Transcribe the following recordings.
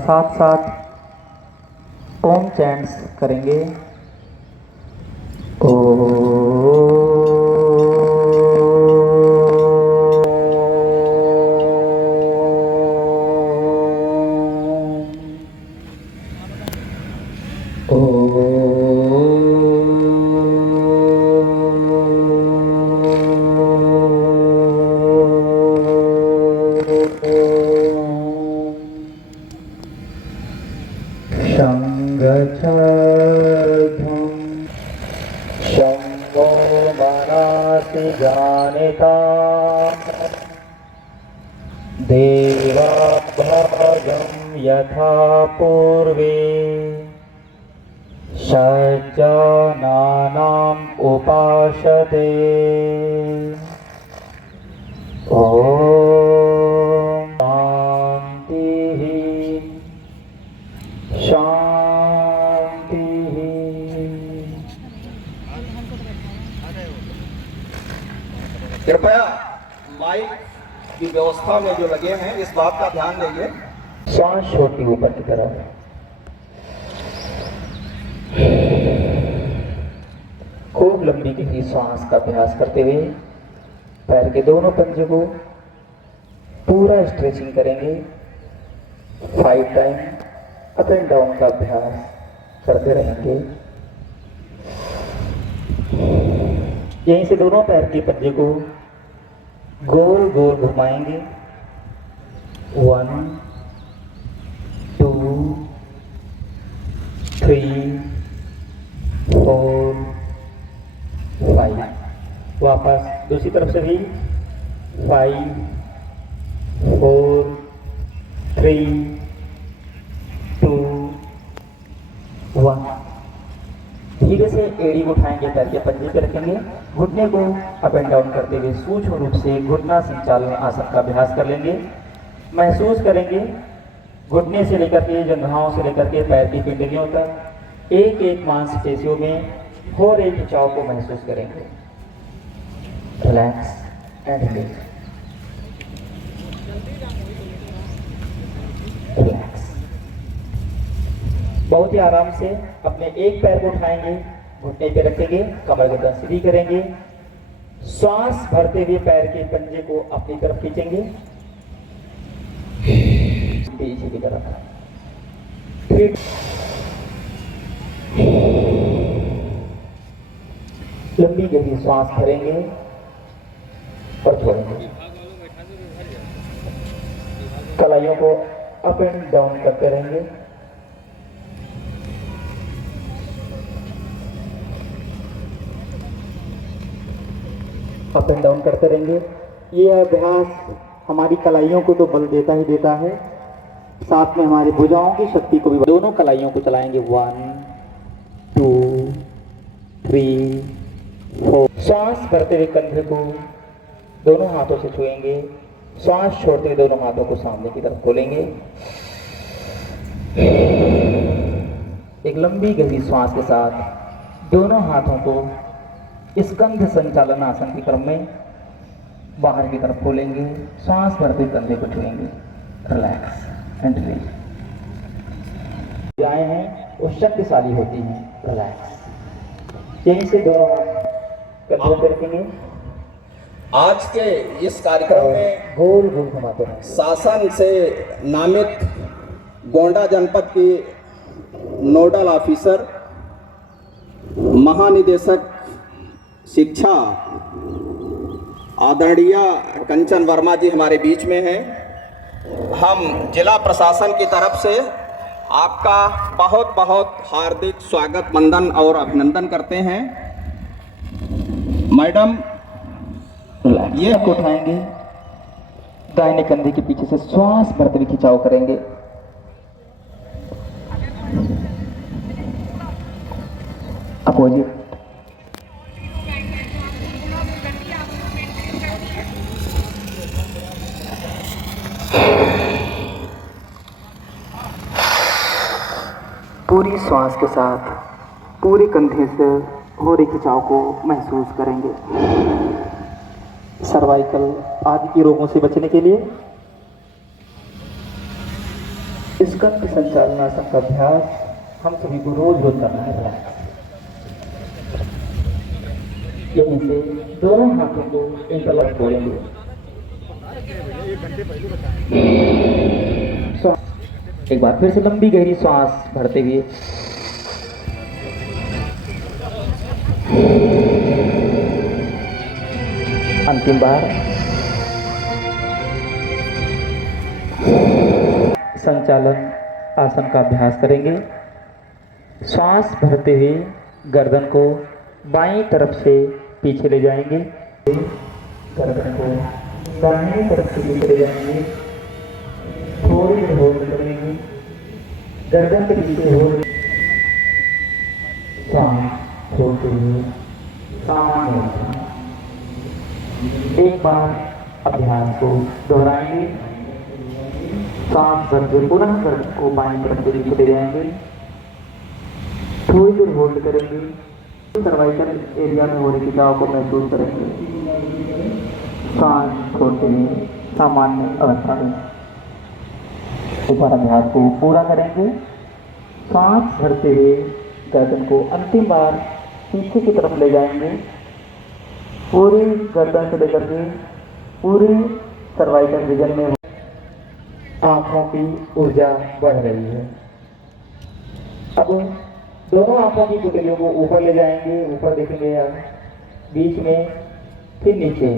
साथ साथ ओम चैंट्स करेंगे। ओ शंगचर्धं शम्भो मनासि जानिता देवाभागं यथा पूर्वे सज्जनानाम् उपासते। ॐ शान्तिः शान्तिः। कृपया माइक की व्यवस्था में जो लगे हैं इस बात का ध्यान देंगे। सांस छोटी ऊपर की तरफ। खूब लंबी गहरी सांस का अभ्यास करते हुए पैर के दोनों पंजे को पूरा स्ट्रेचिंग करेंगे। 5 टाइम अप एंड डाउन का अभ्यास करते रहेंगे। यहीं से दोनों पैर के पंजे को गोल गोल घुमाएंगे। 1 2 3 4 5। वापस दूसरी तरफ से भी 5 4 3 2 1। धीरे से एड़ी को उठाएंगे, पैर के पंजे पे रखेंगे, घुटने को अप एंड डाउन करते हुए सूक्ष्म रूप से घुटना संचालन आसन का अभ्यास कर लेंगे। महसूस करेंगे घुटने से लेकर के जंघाओं से लेकर के पैर की पिंडलियों तक एक एक मांसपेशियों में हो रहे खिंचाव को महसूस करेंगे। Relax and release. रिलैक्स। बहुत ही आराम से अपने एक पैर को उठाएंगे, घुटने पे रखेंगे, कमर गर्दन सीधी करेंगे। श्वास भरते हुए पैर के पंजे को अपनी तरफ खींचेंगे, पीछे की तरफ। फिर लंबी गहरी श्वास भरेंगे और छोड़ेंगे। कलाइयों को अप एंड डाउन करते रहेंगे। अप एंड डाउन करते रहेंगे। ये अभ्यास हमारी कलाइयों को तो बल देता ही देता है, साथ में हमारी भुजाओं की शक्ति को भी। दोनों कलाइयों को चलाएंगे। 1 2 3 4। श्वास भरते हुए कंधे को दोनों हाथों से छुएंगे। श्वास छोड़ते हुए दोनों हाथों को सामने की तरफ खोलेंगे। एक लंबी गहरी श्वास के साथ दोनों हाथों को स्कंध संचालन आसन के क्रम में बाहर की तरफ खोलेंगे। सांस भरते कंधे को छुएंगे। Relax and release. क्रियाएं हैं वो शक्तिशाली होती हैं। रिलैक्स। यहीं से दोनों कंधे पे रखेंगे। आज के इस कार्यक्रम में गोल गोल घुमाते हैं। शासन से नामित गोंडा जनपद की नोडल ऑफिसर महानिदेशक शिक्षा आदरणीय कंचन वर्मा जी हमारे बीच में हैं। हम जिला प्रशासन की तरफ से आपका बहुत बहुत हार्दिक स्वागत, वंदन और अभिनंदन करते हैं। मैडम ये को उठाएंगे, दाहिने कंधे के पीछे से श्वास भरते हुए खिंचाव करेंगे। अपोजिट। पूरी श्वास के साथ पूरे कंधे से हो रहे खिंचाव को महसूस करेंगे। सर्वाइकल आदि के रोगों से बचने के लिए स्कंद संचालन आसन का अभ्यास हम सभी को रोज रोज करना है। यहीं से दोनों हाथों को इंटरलॉक करेंगे। एक बार फिर से लंबी गहरी सांस भरते हुए अंतिम बार संचालन आसन का अभ्यास करेंगे। सांस भरते हुए गर्दन को बाईं तरफ से पीछे ले जाएंगे, गर्दन को दाहिनी तरफ से पीछे ले जाएंगे, थोड़ी देर होल्ड करेंगे, गर्दन के पीछे होल्ड, सांस छोड़ते हुए सामने। एक बार अभ्यास को दोहराएंगे। सांस भरते पुनः गर्दन को बाईं तरफ से पीछे ले जाएंगे, थोड़ी देर होल्ड करेंगे, सर्वाइकल एरिया में हो रही खिंचाव को महसूस करेंगे। सांस छोड़ते हुए सामान्य अवस्था में एक बार अभ्यास को पूरा करेंगे। सांस भरते हुए गर्दन को अंतिम बार पीछे की तरफ ले जाएंगे, पूरे गर्दन से लेकर के पूरे सर्वाइकल रीजन में आंखों की ऊर्जा बढ़ रही है। अब दोनों आंखों की पुतलियों को ऊपर ले जाएंगे, ऊपर देखेंगे आप, बीच में, फिर नीचे।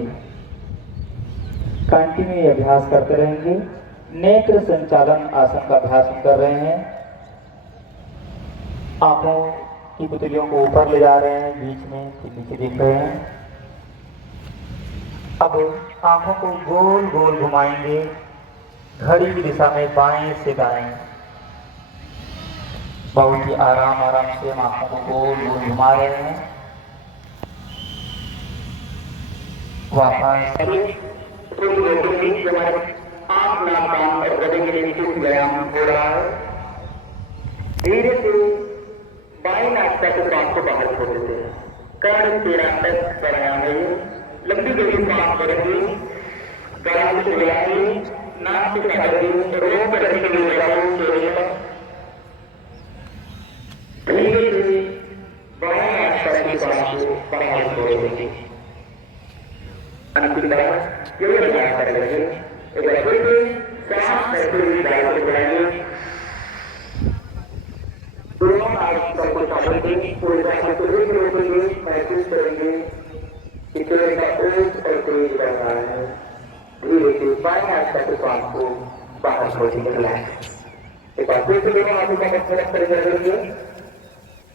कंटिन्यू अभ्यास करते रहेंगे। नेत्र संचालन आसन का अभ्यास हम कर रहे हैं। आंखों की पुतलियों को ऊपर ले जा रहे हैं, बीच में, फिर नीचे देख रहे हैं। अब आंखों को गोल गोल घुमाएंगे, घड़ी की दिशा में बाएं से दाएं। बहुत ही आराम आराम से हम आंखों को गोल गोल घुमा रहे हैं। वापस आंख नाक कान और गले के लिए कुछ व्यायाम हो रहा है। धीरे से बाएं नाक से सांस को बाहर छोड़ देते हैं। कर्ण पेड़ा तक बढ़ाएंगे, लंबी गहरी सांस करेंगे, गाल से मिलाएंगे, नाक से काटेंगे, रोक कर रखेंगे। धीरे से बाएं नाक से सांस को बाहर छोड़ेंगे। अंतिम बार यही अभ्यास करेंगे। एक बार फिर से सांस करते हुए गाल को बढ़ाएंगे, दोनों नाक को छोड़ेंगे, पूरे सांस को रोकेंगे, महसूस करेंगे कि पेट का ओठ और तेज बढ़ रहा है। धीरे से बाएं नाक से सांस को बाहर छोड़ेंगे। एक बार फिर से दोनों हाथों का मत करेंगे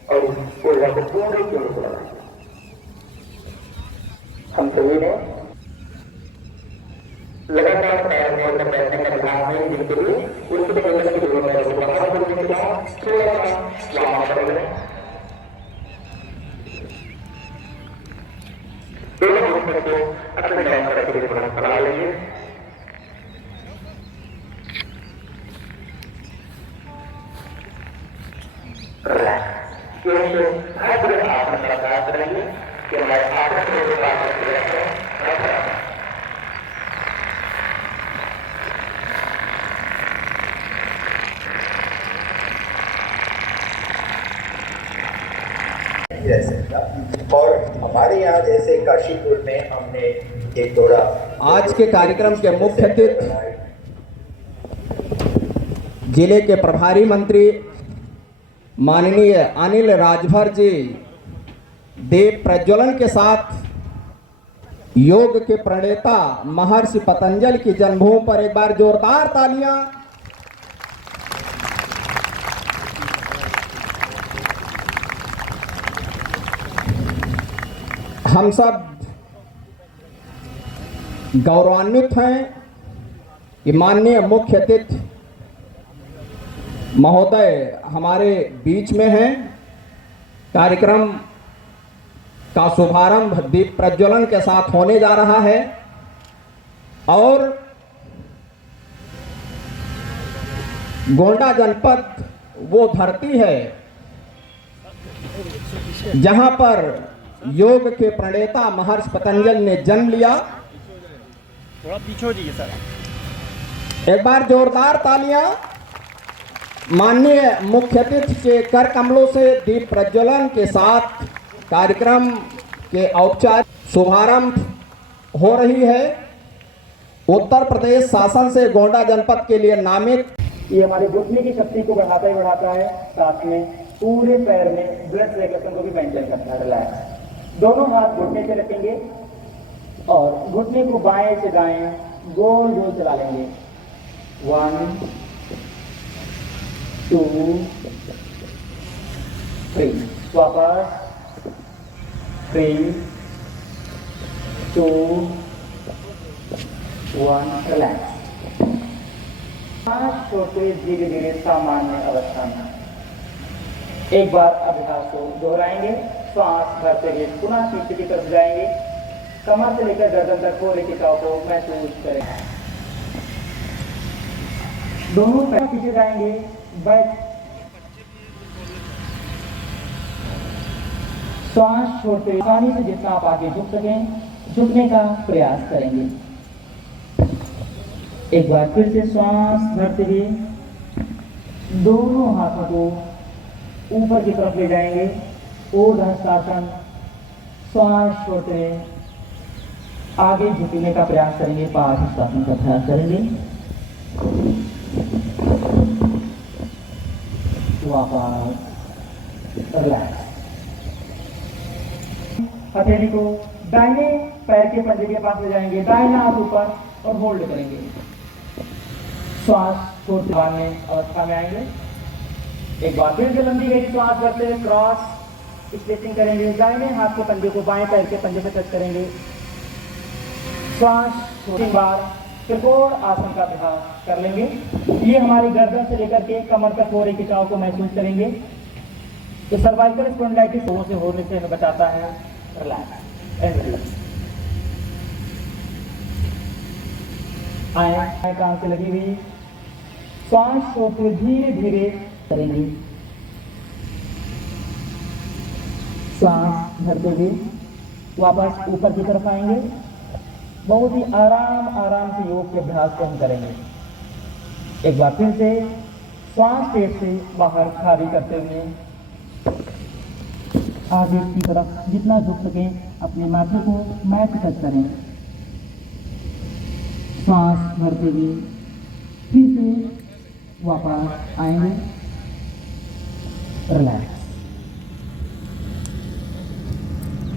और ऊर्जा को पूरी तरह से हम सभी ने लगातार प्रयास करने का प्रयास है, जिनके लिए उनके प्रयास की जरूरत है। बाहर करने के बाद थोड़ा सा लाभ करें। दोनों हाथों को अपने डाउन करके बढ़ा लेंगे। और हमारे यहाँ जैसे काशीपुर में हमने एक दौरा आज के कार्यक्रम के मुख्य अतिथि जिले के प्रभारी मंत्री माननीय अनिल राजभर जी दीप प्रज्वलन के साथ योग के प्रणेता महर्षि पतंजल की जन्मभूमि पर एक बार जोरदार तालियां। हम सब गौरवान्वित हैं कि माननीय मुख्य अतिथि महोदय हमारे बीच में हैं। कार्यक्रम का शुभारंभ दीप प्रज्वलन के साथ होने जा रहा है और गोंडा जनपद वो धरती है जहां पर योग के प्रणेता महर्षि पतंजल ने जन्म लिया। थोड़ा पीछे हो जाइए सर। एक बार जोरदार तालियां। माननीय मुख्य अतिथि के कर कमलों से दीप प्रज्वलन के साथ कार्यक्रम के औपचारिक शुभारंभ हो रही है। उत्तर प्रदेश शासन से गोंडा जनपद के लिए नामित ये हमारे घुटने की शक्ति को बढ़ाता ही बढ़ाता है, साथ में पूरे पैर में ब्लड सर्कुलेशन को भी मेंटेन करता है। रिलैक्स, दोनों हाथ घुटने पे रखेंगे और घुटने को बाएं से दाएं गोल गोल चला लेंगे। 1 2 3, वापस 3 2 1, रिलैक्स। सांस छोड़ते धीरे धीरे सामान्य अवस्था में एक बार अभ्यास को दोहराएंगे। श्वास भरते हुए पुनः पीछे की तरफ जाएंगे, कमर से लेकर गर्दन तक पूरे खिंचाव को महसूस करें। दोनों पैर पीछे जाएंगे, बैठ श्वास छोड़ते हुए आसानी से जितना आप आगे झुक सकें झुकने का प्रयास करेंगे। एक बार फिर से श्वास भरते हुए दोनों हाथों को ऊपर की तरफ ले जाएंगे, ऊर्ध्वहस्तासन। श्वास छोड़ते हुए आगे झुकने का प्रयास करेंगे, पार्श्वहस्तासन का प्रयास करेंगे। वापस रिलैक्स। हथेली को दाहिने पैर के पंजे के पास ले जाएंगे, दाहिना हाथ ऊपर और होल्ड करेंगे। श्वास छोड़ते में अवस्था में आएंगे। एक बार फिर से लंबी गहरी श्वास भरते हुए क्रॉस स्ट्रेचिंग करेंगे, दाहिने हाथ के पंजे को बाएं पैर के पंजे पे टच करेंगे। श्वास 3 बार त्रिकोण आसन का अभ्यास कर लेंगे। ये हमारी गर्दन से लेकर के कमर तक हो रही खिंचाव को महसूस करेंगे। तो सर्वाइकल स्पॉन्डिलाइटिस से होने से हमें बचाता है। Relax and relax. आए कान से लगी हुई श्वास छोड़ते धीरे धीरे करेंगे। सांस भरते हुए वापस ऊपर की तरफ आएंगे। बहुत ही आराम आराम से योग के अभ्यास को हम करेंगे। एक बार फिर से श्वास पेट से बाहर खाली करते हुए आगे की तरफ जितना झुक सके अपने माथे को मैट टच करें। श्वास भरते हुए फिर से वापस आएंगे। रिलैक्स।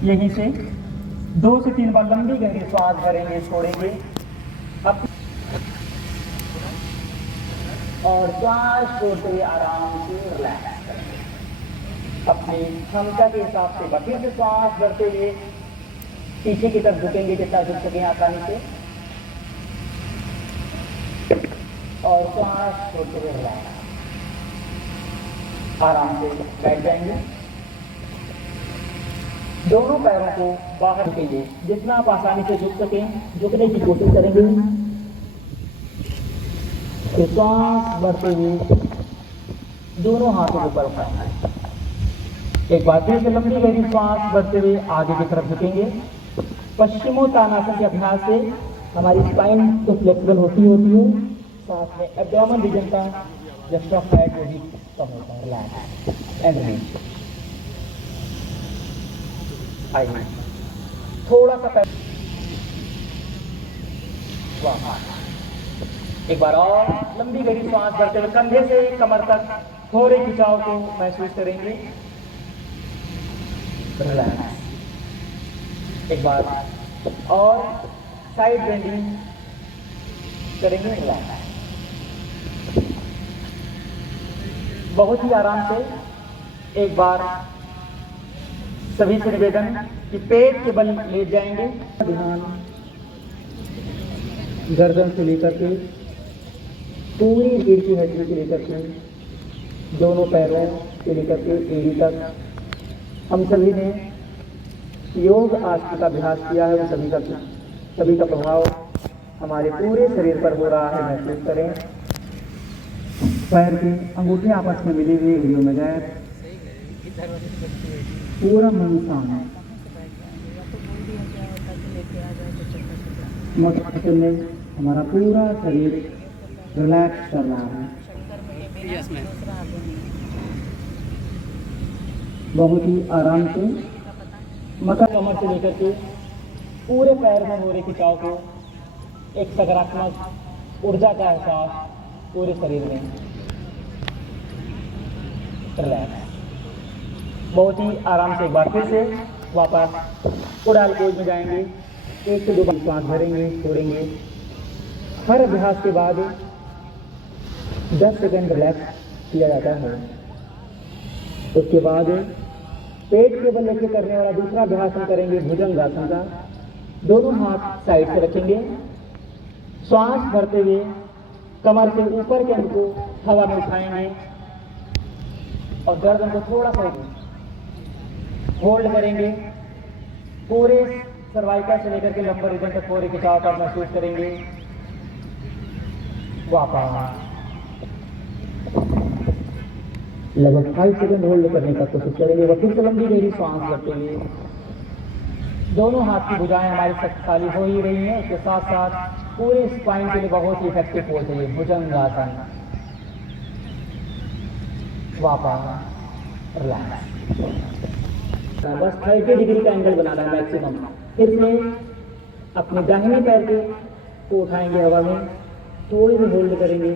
यहीं से 2 से 3 बार लंबी गहरी श्वास भरेंगे, छोड़ेंगे अब और श्वास छोड़ते हुए आराम से रिलैक्स करेंगे। अपनी क्षमता के हिसाब से फिर से श्वास भरते हुए पीछे की तरफ झुकेंगे जितना झुक सकें आसानी से और श्वास छोड़ते हुए रिलैक्स आराम से बैठ जाएंगे। दोनों पैरों को बाहर झुकेंगे, जितना आप आसानी से झुक सकें झुकने की कोशिश करेंगे। तो सांस भरते हुए दोनों हाथों को ऊपर उठाएंगे। एक बार फिर से लंबी गहरी सांस भरते हुए आगे की तरफ झुकेंगे। पश्चिमोत्तानासन के अभ्यास से हमारी स्पाइन तो फ्लेक्सिबल होती है, साथ में एब्डोमेन रीजन का जस्ट ऑफ फैट वो भी कम होता है। Relax and release. आइए थोड़ा सा पैर एक बार और लंबी गहरी सांस भरते हुए कंधे से कमर तक थोड़े खिंचाव को महसूस करेंगे। रिलैक्स। एक बार और साइड बेंडिंग करेंगे। रिलैक्स। बहुत ही आराम से एक बार सभी से निवेदन कि पेट के बल लेट जाएंगे। ध्यान गर्दन से लेकर के पूरी रीढ़ की हड्डी से लेकर के दोनों पैरों से लेकर के एड़ी तक हम सभी ने योग आसन का अभ्यास किया है। वो सभी का प्रभाव हमारे पूरे शरीर पर हो रहा है, महसूस करें। पैर के अंगूठे आपस में मिले हुए एड़ियों में गए, पूरा मुंह सामने मोटापन में हमारा पूरा शरीर रिलैक्स कर रहा है। बहुत ही आराम से मकर कमर से लेकर के पूरे पैर में हो रहे खिंचाव को, एक सकारात्मक ऊर्जा का एहसास पूरे शरीर में। रिलैक्स। बहुत ही आराम से एक बार फिर से वापस उड़ान पोज में जाएंगे। 1 से 2 बार सांस भरेंगे, छोड़ेंगे। हर अभ्यास के बाद 10 सेकंड रिलैक्स किया जाता है। उसके बाद पेट के बल लेके करने वाला दूसरा अभ्यास हम करेंगे भुजंगासन का। दोनों हाथ साइड से रखेंगे, श्वास भरते हुए कमर से ऊपर के अंग को हवा में उठाएंगे और गर्दन को थोड़ा सा होल्ड करेंगे। पूरे सर्वाइकल से लेकर के लंबर रीजन तक पूरे खिंचाव का महसूस करेंगे। वापस लगभग 5 सेकंड होल्ड करने का कोशिश करेंगे। वह फिर से लंबी गहरी सांस लेते हुए दोनों हाथ की भुजाएं हमारी शक्तिशाली हो ही रही हैं। उसके साथ साथ पूरे स्पाइन के लिए बहुत ही इफेक्टिव पोज है ये भुजंगासन। वापस रिलैक्स। बस 30 डिग्री का एंगल बनाना है मैक्सिमम। फिर से अपने दाहिने पैर को उठाएंगे हवा में, थोड़ी सी होल्ड करेंगे।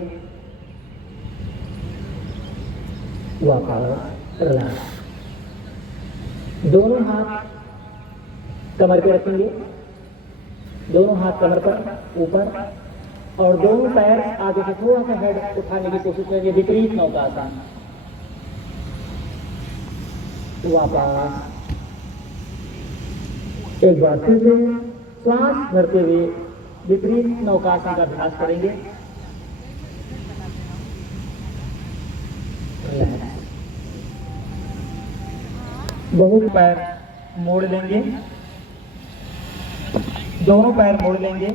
वापस रिलैक्स। दोनों हाथ कमर पे रखेंगे, दोनों हाथ कमर पर ऊपर, और दोनों पैर आगे से थोड़ा सा हेड उठाने की कोशिश करेंगे, विपरीत नौकासन। वापस एक बार फिर से श्वास भरते हुए विपरीत नौकासन का अभ्यास करेंगे। बहुत पैर मोड़ लेंगे, दोनों पैर मोड़ लेंगे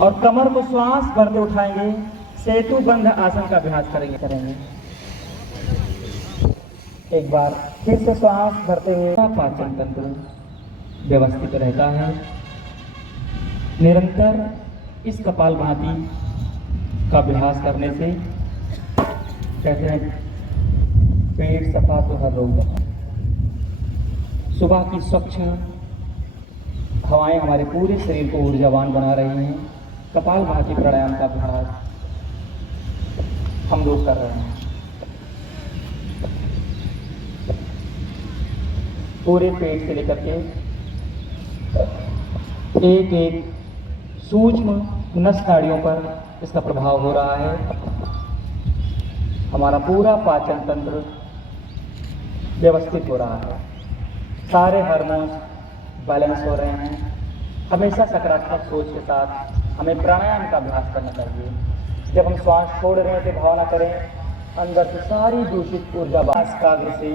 और कमर को श्वास भरते उठाएंगे। सेतु बंध आसन का अभ्यास करेंगे। एक बार फिर से श्वास भरते हुए पाचन तंत्र व्यवस्थित रहता है। निरंतर इस कपालभाति का अभ्यास करने से कहते हैं पेट सफा तो हर रोग। सुबह की स्वच्छ हवाएं हमारे पूरे शरीर को ऊर्जावान बना रही हैं। कपालभाति प्राणायाम का अभ्यास हम लोग कर रहे हैं। पूरे पेट से लेकर के एक एक सूक्ष्म नस नाड़ियों पर इसका प्रभाव हो रहा है। हमारा पूरा पाचन तंत्र व्यवस्थित हो रहा है। सारे हार्मोन्स बैलेंस हो रहे हैं। हमेशा सकारात्मक सोच के साथ हमें प्राणायाम का अभ्यास करना चाहिए। जब हम श्वास छोड़ रहे हैं तो भावना करें अंदर से सारी दूषित ऊर्जा नासिकाग्र से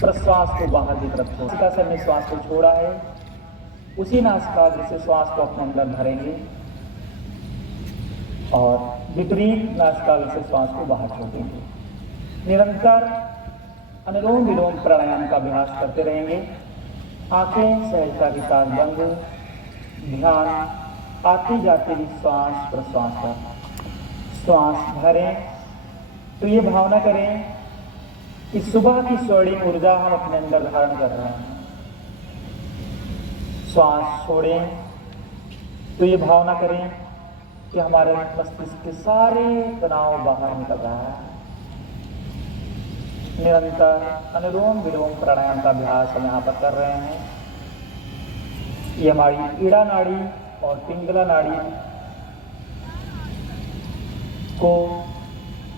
प्रश्वास को बाहर की तरफ छोड़। नासिका से श्वास को छोड़ा है, उसी नासिकाग्र से श्वास को अपने अंदर भरेंगे और विपरीत नासिकाग्र से श्वास को बाहर छोड़ेंगे। निरंतर अनुलोम विलोम प्राणायाम का अभ्यास करते रहेंगे। आंखें सहजता के साथ बंद, ध्यान आती जाती हुई श्वास प्रश्वास पर। श्वास भरें तो ये भावना करें कि सुबह की स्वर्णिम ऊर्जा हम अपने अंदर धारण कर रहे हैं। श्वास छोड़ें तो ये भावना करें कि हमारे मस्तिष्क के सारे तनाव बाहर निकल रहा है। निरंतर अनुलोम विलोम प्राणायाम का अभ्यास हम यहाँ पर कर रहे हैं। ये हमारी ईड़ा नाड़ी और पिंगला नाड़ी को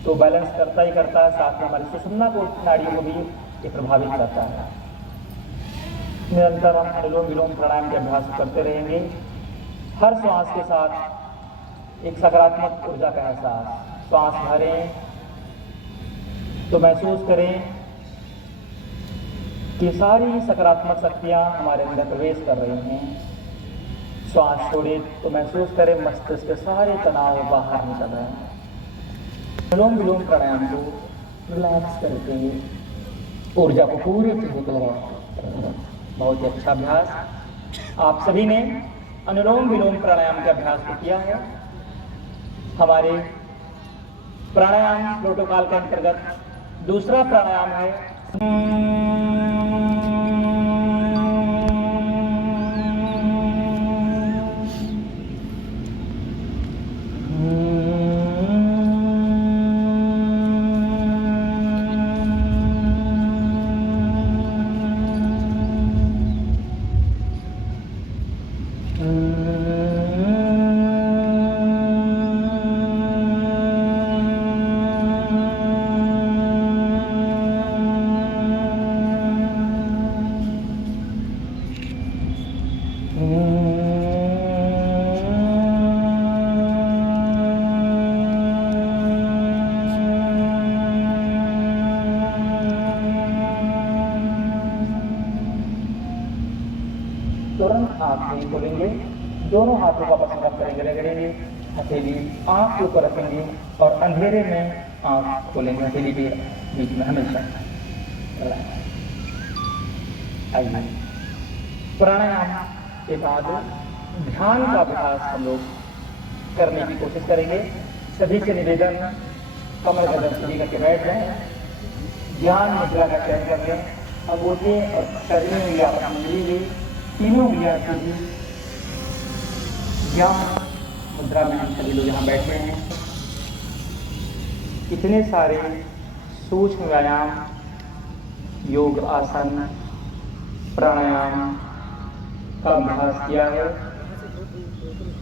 तो बैलेंस करता ही करता है, साथ में हमारी सुषुम्ना को नाड़ियों को भी ये प्रभावित करता है। निरंतर हम अनुलोम विलोम प्राणायाम के अभ्यास करते रहेंगे। हर श्वास के साथ एक सकारात्मक ऊर्जा का एहसास। श्वास भरें तो महसूस करें कि सारी सकारात्मक शक्तियाँ हमारे अंदर प्रवेश कर रही हैं। श्वास छोड़े तो महसूस करें मस्तिष्क के सारे तनाव बाहर निकल रहे हैं। अनुलोम विलोम प्राणायाम को रिलैक्स करके ऊर्जा को पूरे चीज़ों को लगाओ। बहुत ही अच्छा अभ्यास। आप सभी ने अनुलोम विलोम प्राणायाम के अभ्यास को किया है। हमारे प्राणायाम प्रोटोकॉल के अंतर्गत दूसरा प्राणायाम है तुरंत आंखें खोलेंगे, दोनों हाथों का पसंद करेंगे, रगड़ेंगे, हथेली आंख के ऊपर रखेंगे और अंधेरे में आंख खोलेंगे हथेली के बीच में हमेशा। आइए प्राणायाम के बाद ध्यान का अभ्यास हम लोग करने की कोशिश करेंगे। सभी से निवेदन, कमर गर्दन सीधी करके बैठ जाएं, ध्यान मुद्रा का चयन कर लें, अंगूठे और शरीर में आपस में मिलेंगे, तीनों उंगलियां सीधी ध्यान मुद्रा में हम सभी लोग यहाँ बैठे हैं। इतने सारे सूक्ष्म व्यायाम, योग आसन, प्राणायाम का अभ्यास किया है।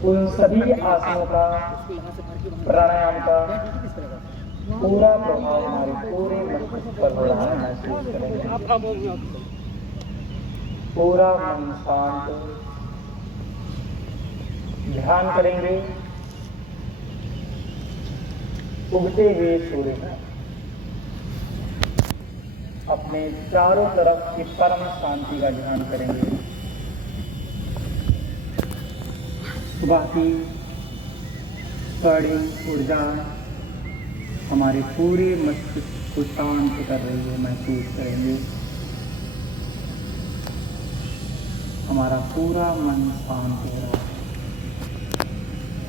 उन सभी आसनों का, प्राणायाम का पूरा प्रभाव हमारे पूरे मस्तिष्क पर हो रहा है, महसूस करेंगे। पूरा मन शांत, ध्यान करेंगे उगते हुए सूर्य का, अपने चारों तरफ की परम शांति का ध्यान करेंगे। सुबह की कड़ी ऊर्जा हमारे पूरे मस्तिष्क को शांत कर रही है, महसूस करेंगे। हमारा पूरा मन शांत हो रहा है।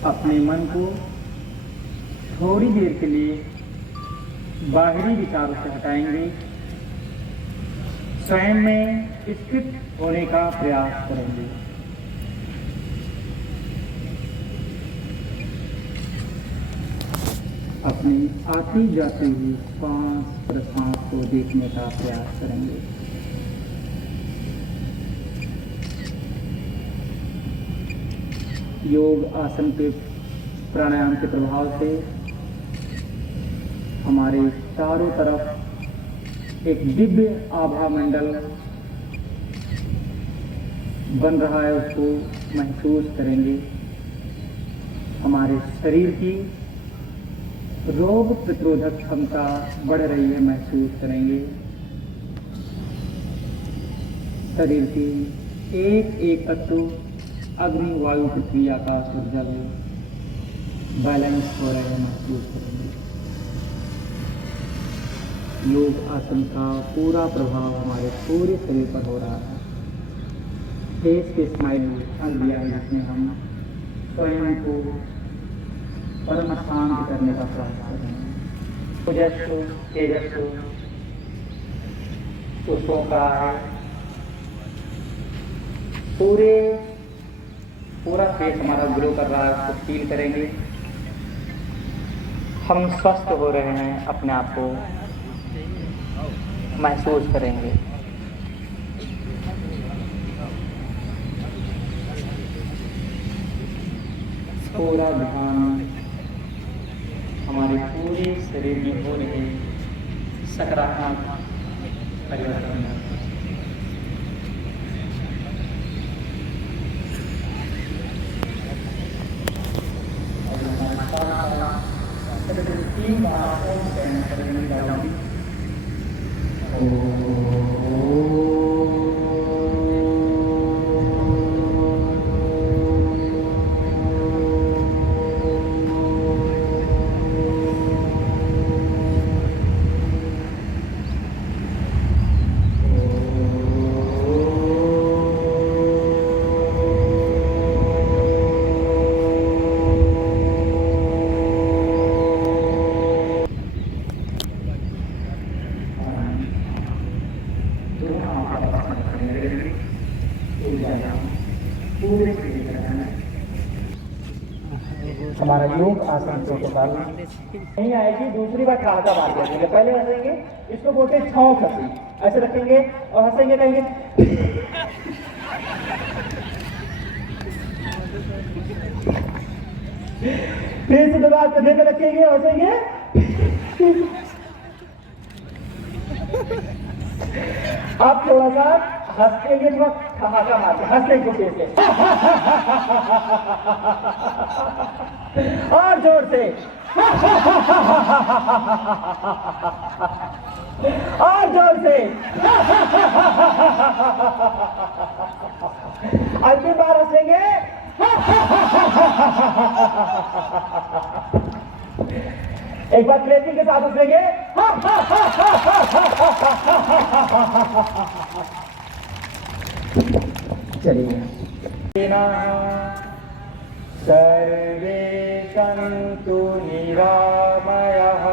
अपने मन को थोड़ी देर के लिए बाहरी विचारों से हटाएंगे, स्वयं में स्थित होने का प्रयास करेंगे। अपनी आती जाती हुई सांस प्रश्वास को देखने का प्रयास करेंगे। योग आसन के प्राणायाम के प्रभाव से हमारे चारों तरफ एक दिव्य आभा मंडल बन रहा है, उसको महसूस करेंगे। हमारे शरीर की रोग प्रतिरोधक क्षमता बढ़ रही है, महसूस करेंगे। शरीर की एक एक तत्व अग्नि, वायु, पृथ्वी, आकाश और जल बैलेंस हो रहे हैं, महसूस करेंगे। योग आसन का पूरा प्रभाव हमारे पूरे शरीर पर हो रहा है। फेस के स्माइल दिया है, जिसमें हम स्वयं को परम शांत करने का प्रयास कर रहे हैं। ओजस्व, तेजस्व, उसको कहा है पूरा फेस हमारा ग्लो कर रहा है, उसको फील करेंगे। हम स्वस्थ हो रहे हैं, अपने आप को महसूस करेंगे। पूरा ध्यान हमारे पूरे शरीर में हो रहे सकारात्मक परिवर्तन। तीन बार ओम कहना करेंगे। योग आसन से निकालना नहीं आएगी। दूसरी बार ठहाका मार देंगे, पहले हंसेंगे, इसको बोलते हैं छौंक हंसी, ऐसे रखेंगे और हंसेंगे, कहेंगे फिर से दोबारा कंधे पे रखेंगे और हंसेंगे। आप थोड़ा सा हंसते थोड़ा ठहाका मारते, हंसते गुस्से से और जोर से और जोर से। अंतिम बार हंसेंगे। एक बार क्लैपिंग के साथ हंसेंगे। चलिए। सर्वे सन्तु निरामयाः,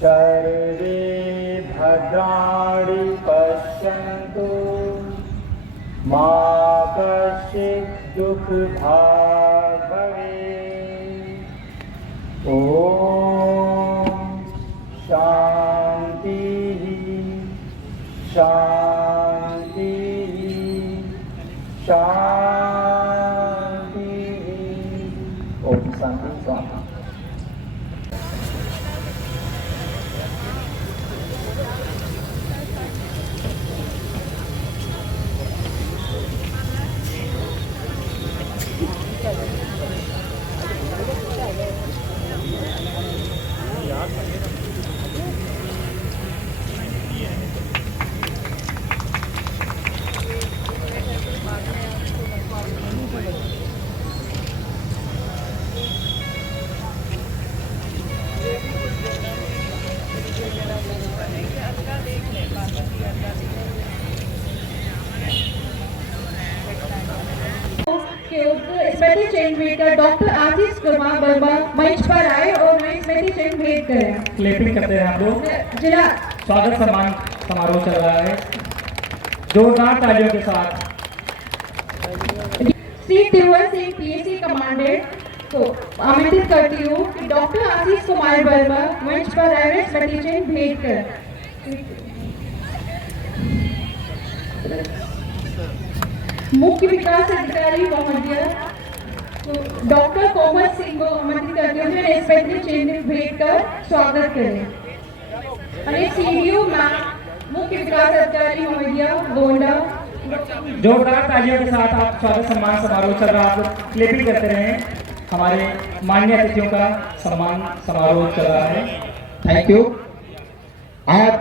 सर्वे भद्राणि पश्यन्तु, मा कश्चित् दुःखभाग् भवेत्। ॐ शान्तिः शान्तिः शान्तिः। ओम शांति स्वाहा। स्मृति चिन्ह भेंट कर डॉक्टर आशीष कुमार वर्मा मंच पर आए और उन्हें स्मृति चिन्ह भेंट करें। क्लैपिंग करते हैं आप लोग। जिला स्वागत सम्मान समारोह चल रहा है, जोरदार तालियों के साथ। श्री तिरुवर सिंह पीएसी कमांडेंट को आमंत्रित करती हूँ कि डॉक्टर आशीष कुमार वर्मा मंच पर आए और स्मृति चिन्ह भेंट करें। मुख्य विकास अधिकारी महोदय डॉक्टर कोमल सिंह को आमंत्रित करते हुए स्मृति चिन्ह भेंट कर स्वागत करें। और सीडीओ मुख्य विकास अधिकारी महोदय गोंडा। जोरदार तालियों के साथ आप स्वागत सम्मान समारोह चल रहा है, आप क्लैपिंग करते रहें। हमारे माननीय अतिथियों का सम्मान समारोह चल रहा है। Thank you. आज